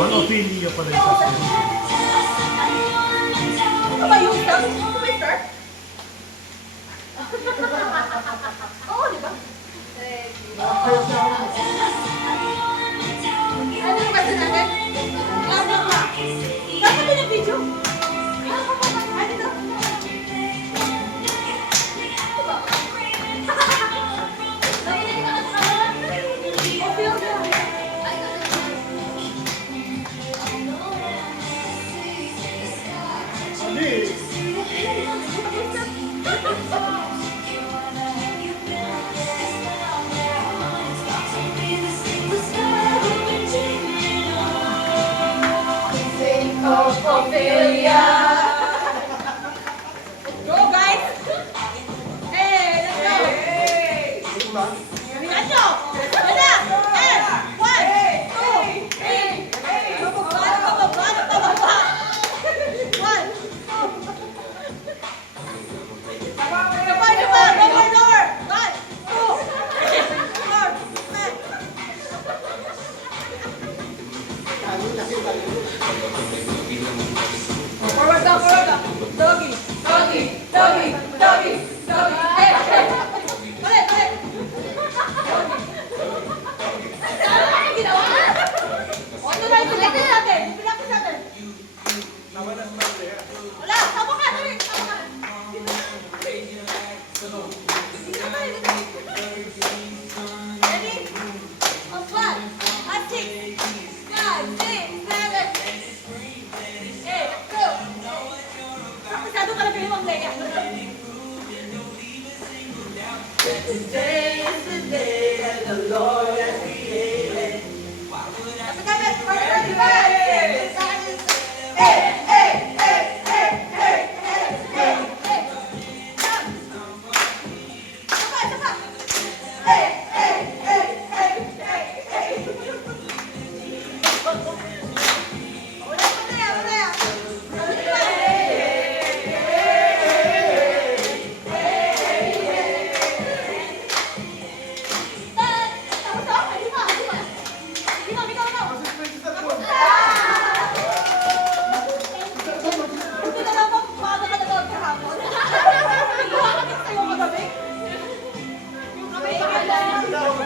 Ano, Ophelia pala yung sasabihin. Ano ba yung star? Ano ba yung star? Oo, di ba? Ano yung kasi natin? Bakit pinag-video? Ano ito? Ophelia. Go guys! Hey, let's go! Galingan nyo! Yan na! And, 1, 2, 3. Bababa. 1, 2. Lower. 1, 2. Forward ka. Doggy. Hey. Ulit. Ano ginawa? Ano na yung pinakis natin? Wala, tama ka. Ready? On 1, 6, 5, 6, 7. Hey, let's go. Masyado ka na kayo ang leya. Today is the day that the Lord has created. Kapag kami, first birthday! Hey! Sapa! Hey!